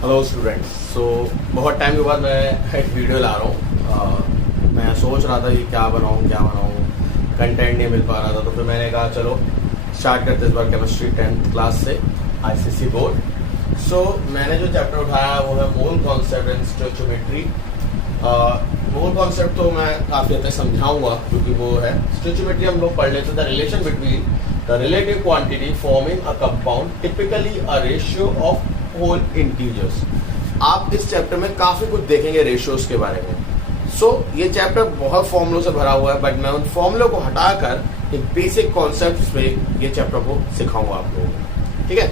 Hello students. बहुत time के बाद मैं एक वीडियो ला रहा हूँ। मैं सोच रहा था कि क्या बनाऊँ, कंटेंट नहीं मिल पा रहा था, तो फिर मैंने कहा चलो स्टार्ट करते इस बार केमिस्ट्री 10th क्लास से, आईसीएसई बोर्ड। मैंने जो चैप्टर उठाया वो है mole concept and stoichiometry. Mole concept तो मैं काफ़ी हद तक समझाऊंगा क्योंकि वो है। स्टोइचियोमेट्री हम लोग पढ़ लेते थे, relation between the relative quantity forming a compound typically a ratio of whole integers. आप इस चैप्टर में काफी कुछ देखेंगे रेशियोज के बारे में। ये चैप्टर बहुत फॉर्मुलों से भरा हुआ है, बट मैं उन फॉर्मुलों को हटाकर एक बेसिक कॉन्सेप्ट्स पे ये चैप्टर को सिखाऊंगा आप लोगों को। ठीक है।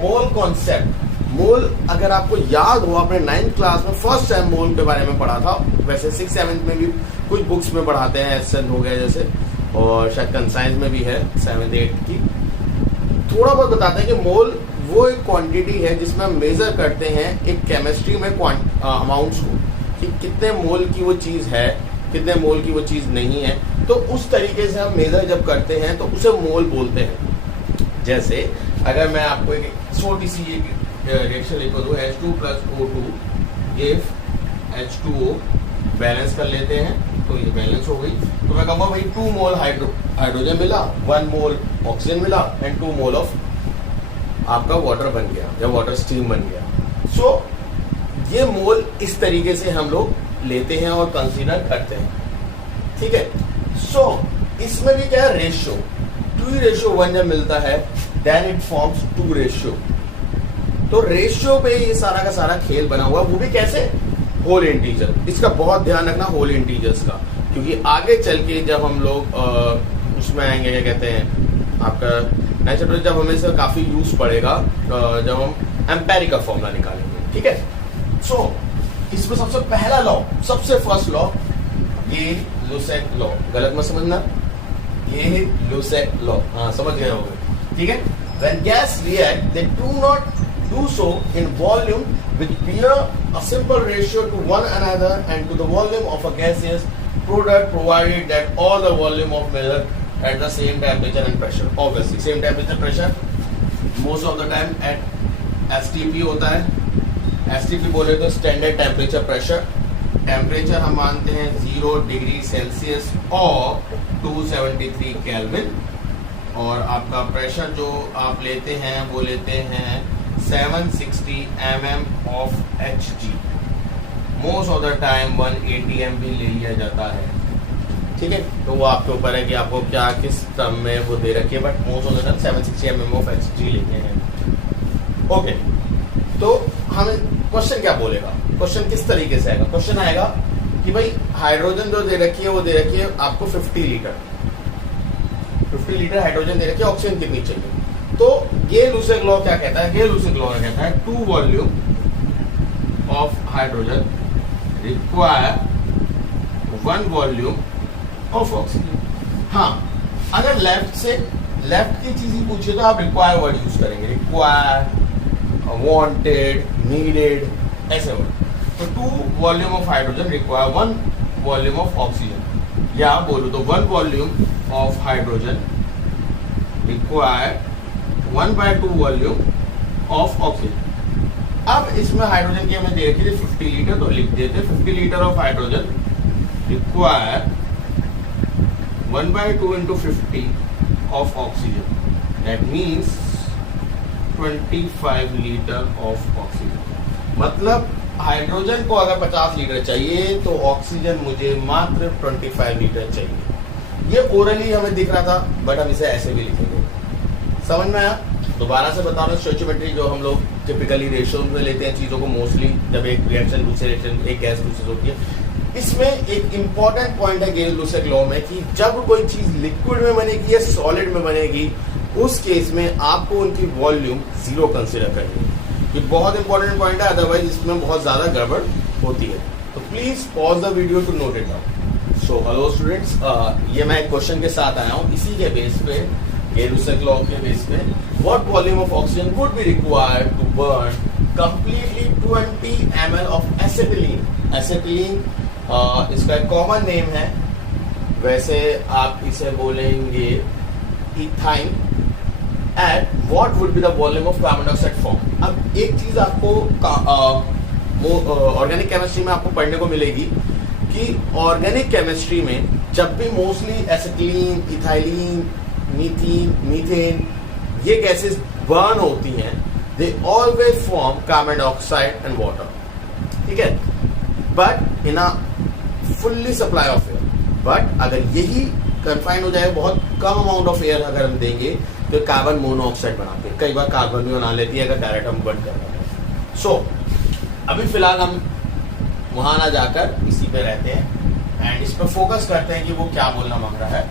मोल कॉन्सेप्ट, मोल अगर आपको याद हो, आपने 9th क्लास में फर्स्ट टाइम मोल के बारे में पढ़ा था। वैसे 6th 7th में भी कुछ बुक्स में पढ़ाते हैं, एसएन हो गया जैसे, और शायद कंसाइंस में भी है 7th 8th की। थोड़ा बहुत बताते हैं कि मोल वो एक क्वांटिटी है जिसमें हम मेजर करते हैं एक केमिस्ट्री में अमाउंट्स को, कि कितने मोल की वो चीज़ है, कितने मोल की वो चीज़ नहीं है। तो उस तरीके से हम मेजर जब करते हैं तो उसे मोल बोलते हैं। जैसे अगर मैं आपको एक छोटी सी रिएक्शन लिख दूँ, H2 + O2 give H2O, balance कर लेते हैं तो ये बैलेंस हो गई। तो मैं कहूँगा भाई 2 मोल हाइड्रोजन मिला, 1 मोल ऑक्सीजन मिला एंड 2 मोल ऑफ आपका वाटर बन गया या वाटर स्टीम बन गया। ये मोल इस तरीके से हम लोग लेते हैं और कंसीडर करते हैं। ठीक है। इसमें भी क्या है, रेशियो 2:1 जब मिलता है देन इट फॉर्म्स 2 रेशियो। तो रेशियो पे ये सारा का सारा खेल बना हुआ, वो भी कैसे, होल इंटीजर। इसका बहुत ध्यान रखना होल इंटीजर्स का, क्योंकि आगे चल के जब हम लोग उसमें आएंगे, क्या कहते हैं आपका नेक्स्ट चैप्टर, जब हमें इसका काफी यूज पड़ेगा जब हम एम्पेरिक का फॉर्मूला निकालेंगे। ठीक है। इसमें सबसे पहला लॉ, सबसे फर्स्ट लॉ, ये लुसेक लॉ, गलत मत समझना, ये लुसेक लॉ, हाँ समझ गए होंगे। ठीक है। When gas react, they do not do so in volume which bear a simple ratio to one another and to the volume of a gaseous product, provided that all the volume of measure at the same temperature and pressure. Obviously same temperature pressure most of the time at STP होता है। STP बोले तो standard temperature pressure. Temperature हम मानते हैं 0 degree Celsius और 273 kelvin, और आपका प्रेशर जो आप लेते हैं वो लेते हैं 760 mm of Hg। Most of the time 180 m भी ले लिया जाता है। ठीक है। तो वो आपके ऊपर है कि आपको क्या किस टर्म में वो दे रखी है, but most of the time 760 mm of Hg लेते हैं। ओके। तो हमें क्वेश्चन क्या बोलेगा, क्वेश्चन किस तरीके से आएगा, क्वेश्चन आएगा कि भाई हाइड्रोजन जो दे रखी है वो दे रखी है आपको 50 लीटर हाइड्रोजन दे रखी है, ऑक्सीजन कितनी चाहिए। तो ये लुसेक लॉ क्या कहता है, ये लुसेक लॉ कहता है 2 volume of hydrogen require 1 volume of oxygen. हाँ, अगर लेफ्ट की चीज ही पूछिए तो आप रिक्वायर वर्ड यूज करेंगे, रिक्वायर, वांटेड, नीडेड, ऐसे वर्ड। तो 2 volume of hydrogen require 1 volume of oxygen, या बोलो तो 1 volume of hydrogen require 1/2 volume of oxygen. अब इसमें हाइड्रोजन की हमें दे रखी थी 50 लीटर, तो लिख देते 50 litre of hydrogen require 1/2 into 50 of oxygen. That means 25 litre of oxygen. मतलब हाइड्रोजन को अगर 50 लीटर चाहिए तो ऑक्सीजन मुझे मात्र 25 लीटर चाहिए। ये ओरली हमें दिख रहा था, बट हम इसे ऐसे भी लिखेंगे। समझ में आया? दोबारा से बता रहा हूँ, स्टोइचियोमेट्री जो हम लोग टिपिकली रेशियो में लेते हैं चीजों को, मोस्टली जब एक रिएक्शन दूसरे रिएक्शन, एक गैस दूसरे होती है। इसमें एक इंपॉर्टेंट पॉइंट है गेल-लुसेक लॉ में कि जब कोई चीज लिक्विड में बनेगी या सॉलिड में बनेगी, उस केस में आपको उनकी वॉल्यूम 0 कंसीडर करनी है। ये बहुत इंपॉर्टेंट पॉइंट है, अदरवाइज इसमें बहुत ज्यादा गड़बड़ होती है। तो please pause the video to note it down. Hello students, ये मैं एक क्वेश्चन के साथ आया हूँ, इसी के बेस पे, गेल-लुसेक लॉ के बेस पे, what volume of oxygen would be required to burn completely 20 ml of acetylene. Acetylene इसका एक कॉमन नेम है, वैसे आप इसे बोलेंगे ethyne, at what would be the volume of carbon dioxide form। अब एक चीज आपको ऑर्गेनिक केमिस्ट्री में आपको पढ़ने को मिलेगी कि ऑर्गेनिक केमिस्ट्री में जब भी mostly acetylene, ethylene, methane, methane ये गैसेस बर्न होती हैं, they always form carbon dioxide and water, ठीक है, but in a fully supply of air. But अगर यही कन्फाइंड हो जाए, बहुत कम अमाउंट ऑफ एयर अगर हम देंगे तो कार्बन मोनोऑक्साइड बनाते हैं, कई बार कार्बन भी बना लेती है अगर डायरेक्ट हम बर्न कर रहे हैं। सो अभी फिलहाल हम वहां ना जाकर इसी पे रहते हैं एंड इस पर फोकस करते हैं कि वो क्या बोलना मांग रहा है।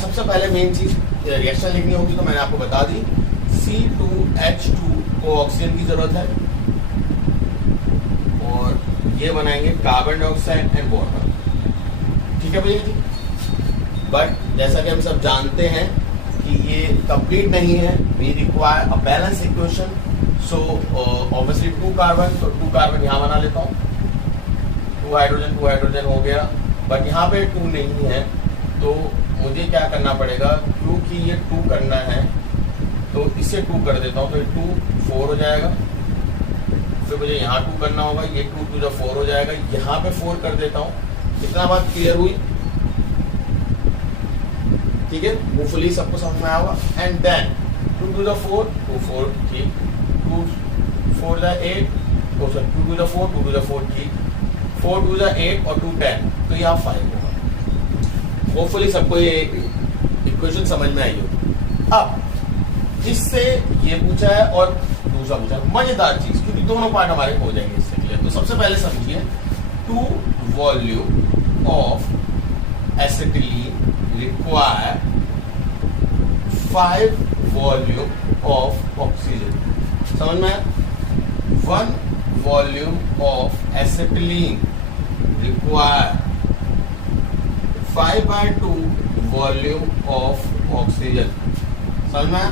सबसे पहले मेन चीज रिएक्शन लिखनी होगी, तो मैंने आपको बता दी C2H2 को ऑक्सीजन की जरूरत है और ये बनाएंगे कार्बन डाइऑक्साइड एंड वाटर, ठीक है भैया जी। बट जैसा कि हम सब जानते हैं कि ये कंप्लीट नहीं है, we require a balance equation. So obviously 2 carbon, तो 2 कार्बन यहाँ बना लेता हूँ, 2 हाइड्रोजन हो गया, बट यहाँ पे 2 नहीं है, तो मुझे क्या करना पड़ेगा, क्योंकि ये 2 करना है तो इसे 2 कर देता हूँ, तो ये 2 4 हो जाएगा। फिर मुझे यहाँ 2 करना होगा, ये 2 2 जो 4 हो जाएगा, यहाँ पे 4 कर देता हूँ। इतना बात क्लियर हुई, ठीक है, होपफुली सबको समझ में आया होगा। एंड देन 2 2 4 2 4, ठीक, 2 4 8, 2 2 4 2 2 4, ठीक, 4 2 8 और 2 10, तो यहाँ 5 होगा। होपफुली सबको ये इक्वेशन समझ में आई होगी। अब इससे ये पूछा है और दूसरा पूछा है, मजेदार चीज, क्योंकि दोनों पार्ट हमारे हो जाएंगे इससे क्लियर। तो सबसे पहले समझिए, 2 volume of acetylene require 5 volume of oxygen. समझ में? 1 volume of acetylene require 5/2 volume of oxygen. समझ में?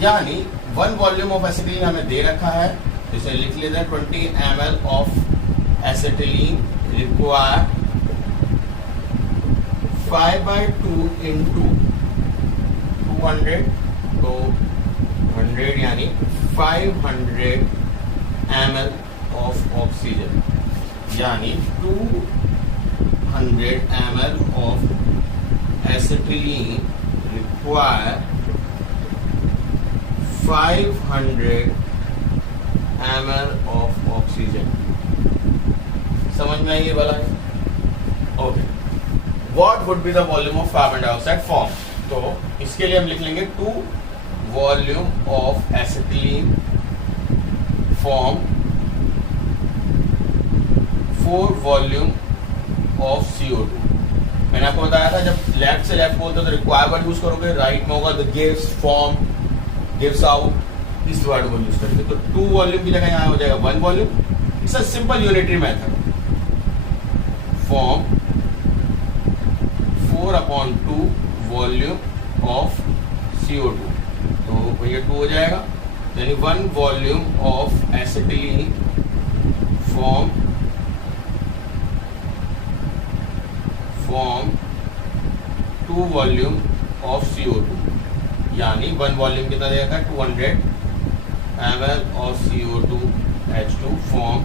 यानी 1 वॉल्यूम ऑफ एसिटिलीन हमें दे रखा है, इसे लिख लेते हैं 20 ml of acetylene require 5/2 into 200, तो 100 यानी 500 ml ऑफ ऑक्सीजन, यानी 200 ml of acetylene require 500 ml of oxygen। समझ में आई ये वाला है? Okay, what would be the volume of carbon dioxide form? तो इसके लिए हम लिख लेंगे 2 volume of acetylene form 4 volume of CO2। मैंने आपको बताया था जब लेफ्ट से लेफ्ट बोलते तो रिक्वायर वर्ड यूज करोगे, राइट में होगा the gives, form, gives out, इस वर्ड को यूज करेंगे। तो 2 वॉल्यूम की जगह यहाँ हो जाएगा 1 volume. It's a simple unitary method. Form 4/2 volume of CO2, तो ये 2 हो जाएगा, यानी 1 volume of acetylene form 2 volume of CO2, यानी 1 वॉल्यूम कितना देगा, 200 ml of CO2 H2 form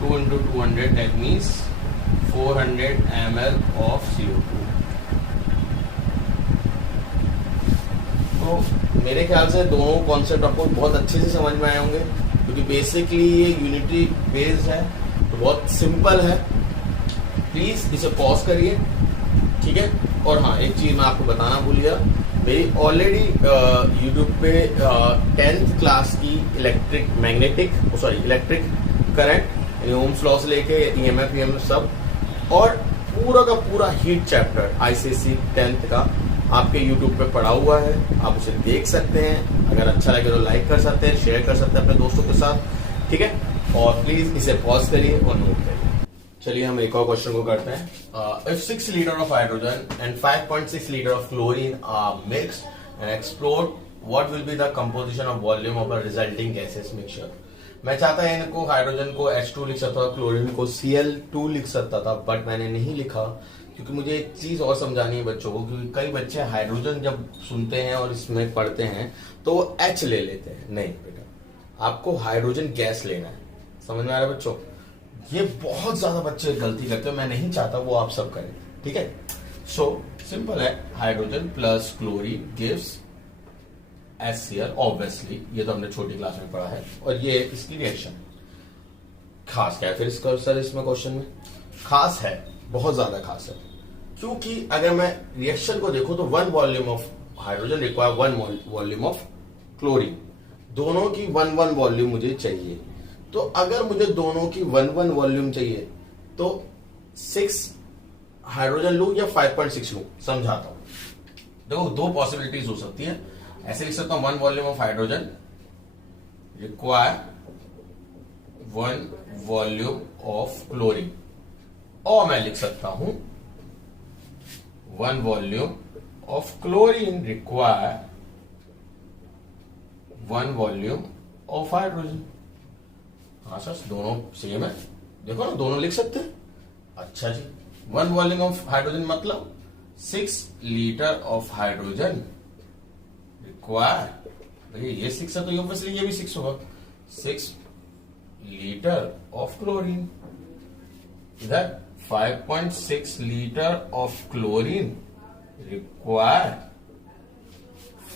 2 into 200, that means 400 ml of CO2। तो मेरे ख्याल से दोनों कॉन्सेप्ट आपको बहुत अच्छे से समझ में आए होंगे, क्योंकि बेसिकली ये यूनिटरी बेस्ड है, तो बहुत सिंपल है। प्लीज इसे पॉज करिए, ठीक है। और हाँ, एक चीज मैं आपको बताना भूल गया, मेरी ऑलरेडी यूट्यूब पे 10th क्लास की इलेक्ट्रिक करंट, ओम्स लॉ से लेके EMF PMF सब, और पूरा का पूरा हीट चैप्टर ICSE 10th का आपके YouTube पे पड़ा हुआ है, आप उसे देख सकते हैं। अगर अच्छा लगे तो लाइक कर सकते हैं, शेयर कर सकते हैं अपने दोस्तों के साथ, ठीक है। और प्लीज इसे पॉज करिए और नोट करिए। चलिए हम एक और क्वेश्चन को करते हैं। If 6 litre of hydrogen and 5.6 litre of chlorine are mixed and explode, what will be the composition of volume of a resulting gases mixture. मैं चाहता है इनको हाइड्रोजन को H2 लिख सकता था, क्लोरीन को Cl2 लिख सकता था, बट मैंने नहीं लिखा क्योंकि मुझे एक चीज और समझानी है बच्चों को, क्योंकि कई बच्चे हाइड्रोजन जब सुनते हैं और इसमें पढ़ते हैं तो वो H ले लेते हैं। नहीं बेटा, आपको हाइड्रोजन गैस लेना है। समझ में आ रहा है बच्चों? ये बहुत ज्यादा बच्चे गलती करते हैं, मैं नहीं चाहता वो आप सब करें, ठीक है। सो सिंपल है, hydrogen plus chlorine gives HCl obviously, ये तो हमने छोटी क्लास में पढ़ा है, और ये इसकी रिएक्शन है। खास क्या है फिर इसका सर इसमें क्वेश्चन में? खास है, बहुत ज्यादा खास है, क्योंकि अगर मैं रिएक्शन को देखूं तो 1 volume of hydrogen require 1 volume of chlorine, दोनों की 1 वॉल्यूम मुझे चाहिए। तो अगर मुझे दोनों की 1 वॉल्यूम चाहिए तो 6 हाइड्रोजन लूं या 5.6 लूं? समझाता हूं। देखो दो पॉसिबिलिटीज हो सकती है। ऐसे लिख सकता हूं 1 volume of hydrogen require 1 volume of chlorine, और मैं लिख सकता हूं 1 volume of chlorine require 1 volume of hydrogen. हाँ सर, दोनों सेम है, देखो ना, दोनों लिख सकते हैं। अच्छा जी, 1 वॉल्यूम ऑफ हाइड्रोजन मतलब 6 लीटर ऑफ हाइड्रोजन रिक्वायर, देखिए ये 6 है तो ऑब्वियसली ये भी 6 होगा, 6 लीटर ऑफ क्लोरीन। इधर 5.6 litre of chlorine require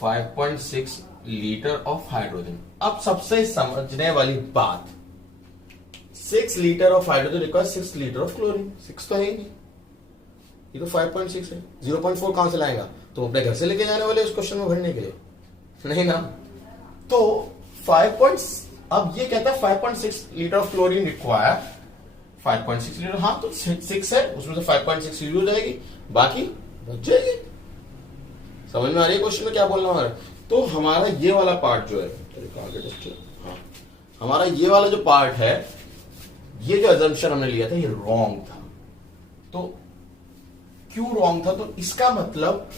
5.6 litre of hydrogen. अब सबसे समझने वाली बात, 6 litre of hydrogen require 6 litre of chlorine, 6 तो है ही नहीं, ये तो 5.6 है, 0.4 कहां से लाएगा? तो अपने घर से लेके जाने वाले उस क्वेश्चन में भरने के लिए, नहीं ना। तो 5. अब ये कहता है 5.6 litre of chlorine require 5.6 litre, हाँ तो 6 है, उसमें से 5.6 यूज हो जाएगी, बाकी बच जाएगी। समझ में आ रही है क्वेश्चन में क्या बोलना हमारा? तो हमारा ये वाला पार्ट जो है, हाँ, हमारा ये वाला जो पार्ट है, ये जो अजम्पशन हमने लिया था ये रॉन्ग था। तो क्यों रॉन्ग था? तो इसका मतलब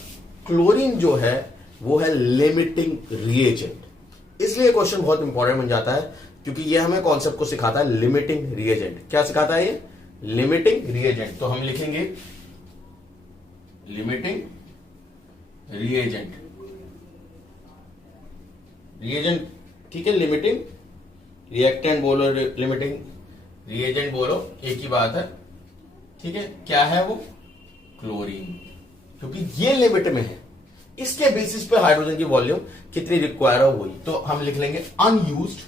क्लोरीन जो है वो है लिमिटिंग रिएजेंट, इसलिए क्वेश्चन बहुत इंपॉर्टेंट बन जाता है, क्योंकि ये हमें कॉन्सेप्ट को सिखाता है, लिमिटिंग रिएजेंट। क्या सिखाता है ये? Limiting reagent. तो हम लिखेंगे लिमिटिंग रिएजेंट, रिएजेंट, ठीक है, लिमिटिंग, रिएक्टेंट बोलो, लिमिटिंग रिएजेंट बोलो, एक ही बात है, ठीक है। क्या है वो? क्लोरीन, क्योंकि ये लिमिट में है, इसके बेसिस पे हाइड्रोजन की वॉल्यूम कितनी रिक्वायर है वही। तो हम लिख लेंगे अनयूज्ड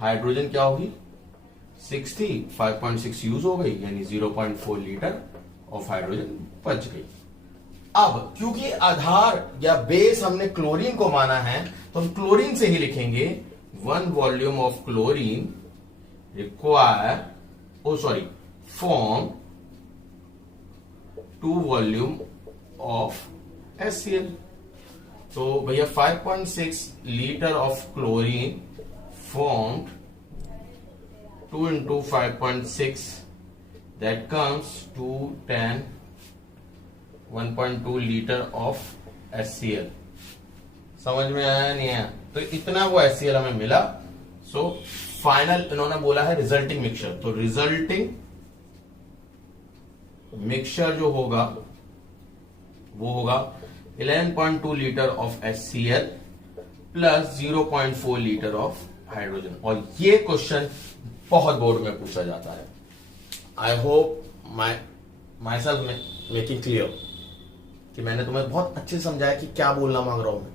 हाइड्रोजन क्या होगी? 6 थी, 5.6 यूज हो गई, यानी 0.4 लीटर ऑफ हाइड्रोजन बच गई। अब क्योंकि आधार या बेस हमने क्लोरीन को माना है, तो हम क्लोरीन से ही लिखेंगे 1 volume of chlorine require, form 2 volume of HCl। तो भैया 5.6 litre of chlorine formed 2 into 5.6, that comes to 1.2 litre of HCl। समझ में आया नहीं आया? तो इतना वो HCl हमें मिला। सो फाइनल इन्होंने बोला है रिजल्टिंग मिक्सचर, तो रिजल्टिंग मिक्सचर जो होगा वो होगा 11.2 litre of HCl plus 0.4 litre of hydrogen. और ये क्वेश्चन बहुत बोर्ड में पूछा जाता है। I hope my self making clear कि मैंने तुम्हें बहुत अच्छे से समझाया कि क्या बोलना मांग रहा हूं मैं।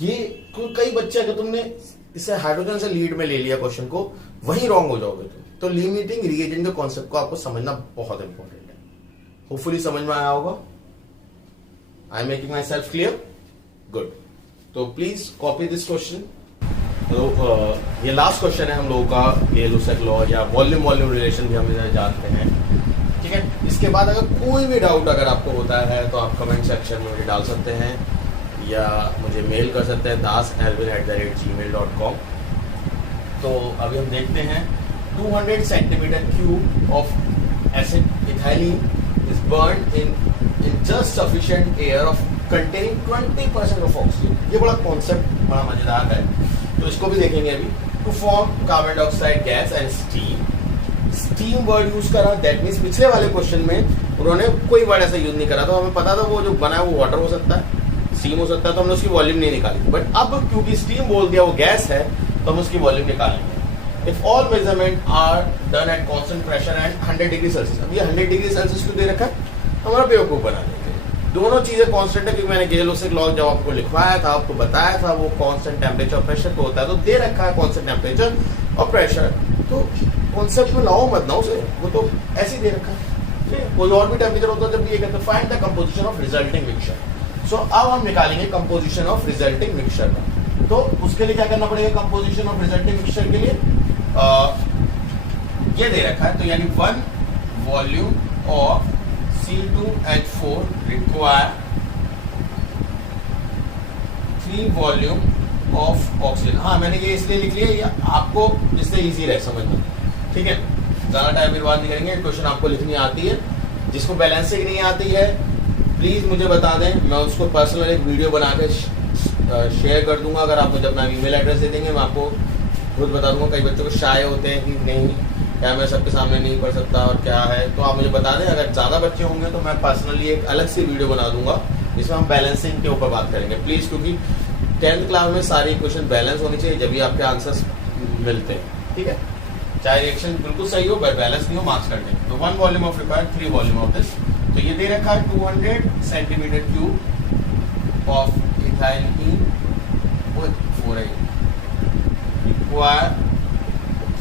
ये कई बच्चे अगर तुमने इसे हाइड्रोजन से लीड में ले लिया क्वेश्चन को, वहीं रॉन्ग हो जाओगे तुम। तो लिमिटिंग रिएजेंट के कॉन्सेप्ट को आपको समझना बहुत इंपॉर्टेंट है। होपफुली समझ में आया होगा। I am making my self clear? Good. तो प्लीज कॉपी दिस क्वेश्चन। तो ये लास्ट क्वेश्चन है हम लोगों का, ये लुसेक लॉ या वॉल्यूम रिलेशन भी हम इधर जानते हैं, ठीक है। इसके बाद अगर कोई भी डाउट अगर आपको होता है तो आप कमेंट सेक्शन में मुझे डाल सकते हैं या मुझे मेल कर सकते हैं daselvin@gmail.com। तो अभी हम देखते हैं 200 centimetre cube of acid ethylene is burn in just sufficient air of containing 20% of oxygen. ये बड़ा कॉन्सेप्ट बड़ा मजेदार है, तो इसको भी देखेंगे अभी। To form carbon dioxide gas and steam steam word use करा, दैट मीन्स पिछले वाले क्वेश्चन में उन्होंने कोई वर्ड ऐसा यूज नहीं करा, तो हमें पता था वो जो बना है वो वाटर हो सकता है, स्टीम हो सकता है, तो हमने उसकी वॉल्यूम नहीं निकाली। बट अब क्योंकि स्टीम बोल दिया वो गैस है, तो हम उसकी वॉल्यूम निकालेंगे। If all measurement are done at constant pressure and 100 degree Celsius. अब ये 100 डिग्री सेल्सियस क्यों दे रखा है, हमारा बेवकूफ बना देंगे। दोनों चीजें कांस्टेंट है, क्योंकि मैंने गेलोसिक लॉ जब आपको लिखवाया था, आपको बताया था वो कांस्टेंट टेम्परेचर प्रेशर पे होता है, तो दे रखा है कांस्टेंट टेम्परेचर और प्रेशर, तो कॉन्सेप्ट में लाओ मत ना उसे, वो तो ऐसे ही दे रखा है। ठीक है, कोई और भी टेम्परेचर होता है जब ये कहते हैं find the composition of resulting mixture. So अब हम निकालेंगे कंपोजिशन ऑफ रिजल्टिंग मिक्सचर का। तो उसके लिए क्या करना पड़ेगा, कंपोजिशन ऑफ रिजल्टिंग मिक्सचर के लिए ये दे रखा है, तो यानी 1 volume of C2H4 require 3 volume of oxygen. हाँ, मैंने ये इसलिए लिख लिया, ये आपको जिससे इजी रहे समझना। ठीक है, ज्यादा टाइम बर्बाद नहीं करेंगे, क्वेश्चन आपको लिखनी आती है। जिसको बैलेंसिंग नहीं आती है प्लीज मुझे बता दें, मैं उसको पर्सनल एक वीडियो बना के शेयर कर दूंगा। अगर आप मुझे अपना ईमेल एड्रेस दे देंगे, मैं आपको खुद बता दूंगा। कई बच्चों को शाय होते हैं कि नहीं क्या मैं सबके सामने नहीं पढ़ सकता और क्या है, तो आप मुझे बता दें। अगर ज़्यादा बच्चे होंगे तो मैं पर्सनली एक अलग सी वीडियो बना दूंगा जिसमें हम बैलेंसिंग के ऊपर बात करेंगे प्लीज़, क्योंकि 10th क्लास में सारी क्वेश्चन बैलेंस होनी चाहिए, जब भी आपके आंसर्स मिलते हैं। ठीक है, चाहे रिएक्शन बिल्कुल सही हो बट बैलेंस नहीं हो, मार्क्स कट देंगे। तो 1 volume of required 3 volume of this. तो ये दे रखा है 200 centimetre cube of ethyl require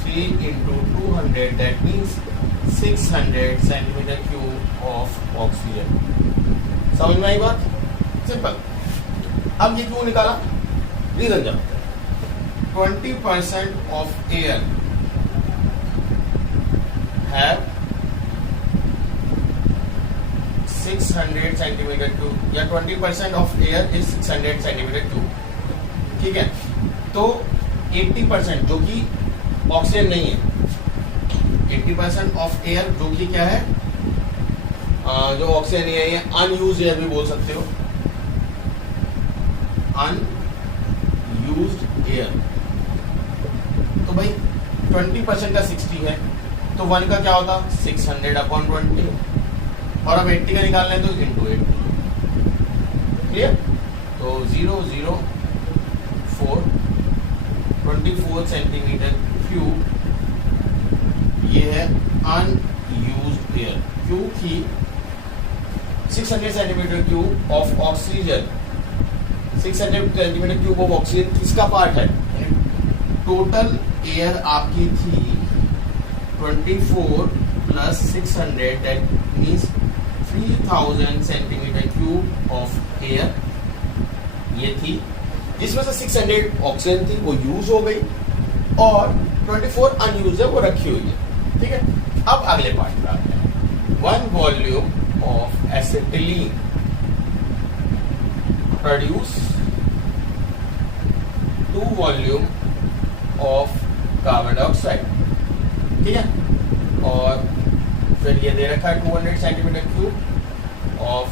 3 into 200, that means 600 centimeter cube of oxygen। समझ में आई बात, सिंपल। अब ये क्यों निकाला, रीजन जानते हैं। 20% of air have 600 centimetre cube, या 20% of air is 600 centimetre cube. ठीक है, तो 80% जो कि ऑक्सीजन नहीं है, 80% ऑफ एयर जो कि क्या है, जो ऑक्सीजन नहीं है, ये अनयूज्ड एयर भी बोल सकते हो, अनयूज्ड एयर। तो भाई 20% का 60 है, तो 1 का क्या होता 600/20, और अब 80 का निकालना है तो इंटू 80। क्लियर, तो 24 सेंटीमीटर क्यूब ये है अनयूज्ड एयर, क्योंकि 600 centimetre cube of oxygen, 600 centimetre cube of oxygen किसका पार्ट है, टोटल एयर आपकी थी 24 plus 600, that means 3000 centimetre cube of air ये थी, जिसमें से 600 ऑक्सीजन थी वो यूज हो गई और 24 अनयूज है वो रखी हुई है। ठीक है, अब अगले पार्ट पे आते हैं। 1 volume of acetylene produce 2 volume of carbon dioxide. ठीक है, और फिर ये दे रखा है 200 centimetre cube of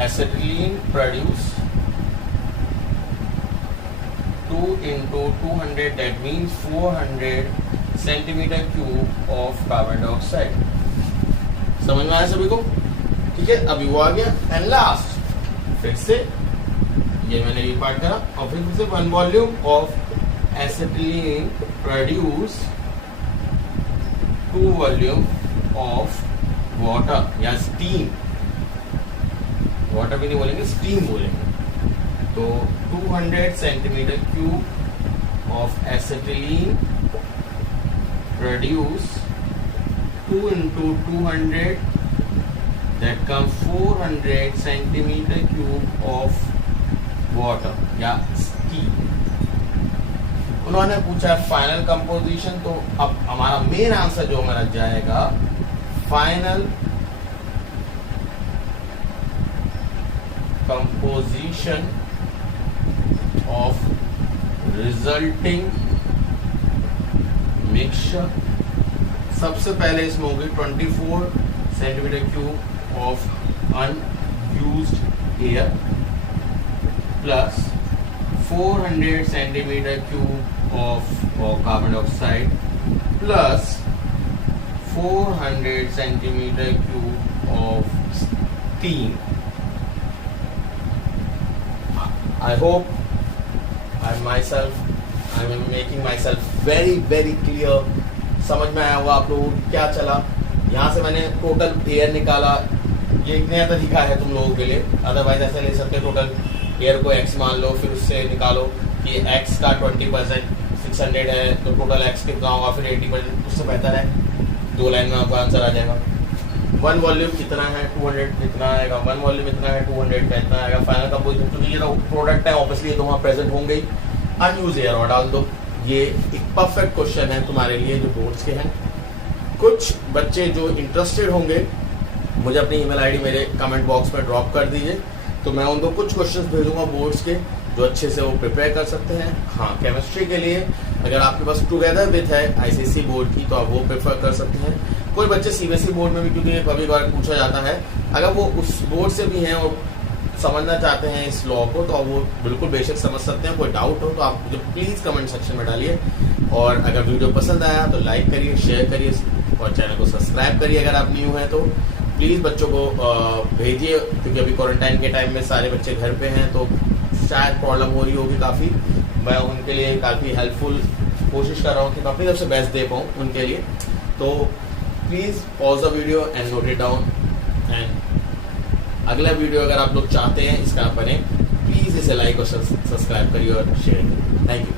acetylene produce 2 into 200, that means 400 centimetre cube of carbon dioxide. समझ में आया सभी को? ठीक है, अभी वो आ गया। एंड लास्ट फिर से ये मैंने ये पार्ट करा, और फिर से 1 volume of acetylene produce 2 volume of water या स्टीम, वाटर भी नहीं बोलेंगे, स्टीम बोलेंगे। तो 200 centimetre cube of acetylene produce 2 into 200, that comes 400 centimetre cube of water या स्टीम। उन्होंने पूछा फाइनल कंपोजिशन, तो अब हमारा मेन आंसर जो हमारा जाएगा final composition of resulting mixture. सबसे पहले इसमें होगी 24 centimetre cube of unused air plus 400 centimetre cube of carbon dioxide plus 400 centimeter cube of steam. I hope I'm making myself very clear. समझ में आया होगा आप लोगों को क्या चला। यहाँ से मैंने टोटल एयर निकाला, ये एक नया तरीका है तुम लोगों के लिए, अदरवाइज ऐसे ले सकते टोटल एयर को x मान लो, फिर उससे निकालो कि x का 20% 600 है तो टोटल x कितना होगा, फिर 80%, उससे बेहतर है 2 लाइन में आपका आंसर आ जाएगा। 1 वॉल्यूम कितना है 200 इतना आएगा, 1 वॉल्यूम इतना है 200 का इतना आएगा। फाइनल कंपोजिशन क्योंकि ये तो प्रोडक्ट है ऑब्वियसली तो वहाँ प्रेजेंट होंगे ही, अनयूज एयर और डाल दो। ये एक परफेक्ट क्वेश्चन है तुम्हारे लिए जो बोर्ड्स के हैं। कुछ बच्चे जो इंटरेस्टेड होंगे मुझे अपनी ईमेल आईडी मेरे कमेंट बॉक्स में ड्रॉप कर दीजिए, तो मैं उनको कुछ क्वेश्चंस भेजूंगा बोर्ड्स के जो अच्छे से वो प्रिपेयर कर सकते हैं। हाँ, केमिस्ट्री के लिए अगर आपके पास टुगेदर विथ है आईसीएसई बोर्ड की तो आप वो प्रेफर कर सकते हैं। कोई बच्चे सीबीएसई बोर्ड में भी, क्योंकि कभी बार पूछा जाता है, अगर वो उस बोर्ड से भी हैं और समझना चाहते हैं इस लॉ को तो वो बिल्कुल बेशक समझ सकते हैं। कोई डाउट हो तो आप मुझे प्लीज़ कमेंट सेक्शन में डालिए, और अगर वीडियो पसंद आया तो लाइक करिए, शेयर करिए और चैनल को सब्सक्राइब करिए अगर आप न्यू हैं तो। प्लीज़ बच्चों को भेजिए, क्योंकि अभी क्वारंटाइन के टाइम में सारे बच्चे घर पे हैं तो शायद प्रॉब्लम हो रही होगी काफ़ी। मैं उनके लिए काफ़ी हेल्पफुल कोशिश कर रहा हूँ कि मैं अपनी तरफ से बेस्ट दे पाऊँ उनके लिए। तो please pause the video and note it down, and अगला वीडियो अगर आप लोग चाहते हैं इसका बने, प्लीज़ इसे लाइक और सब्सक्राइब करिए और शेयर करिए। Thank you.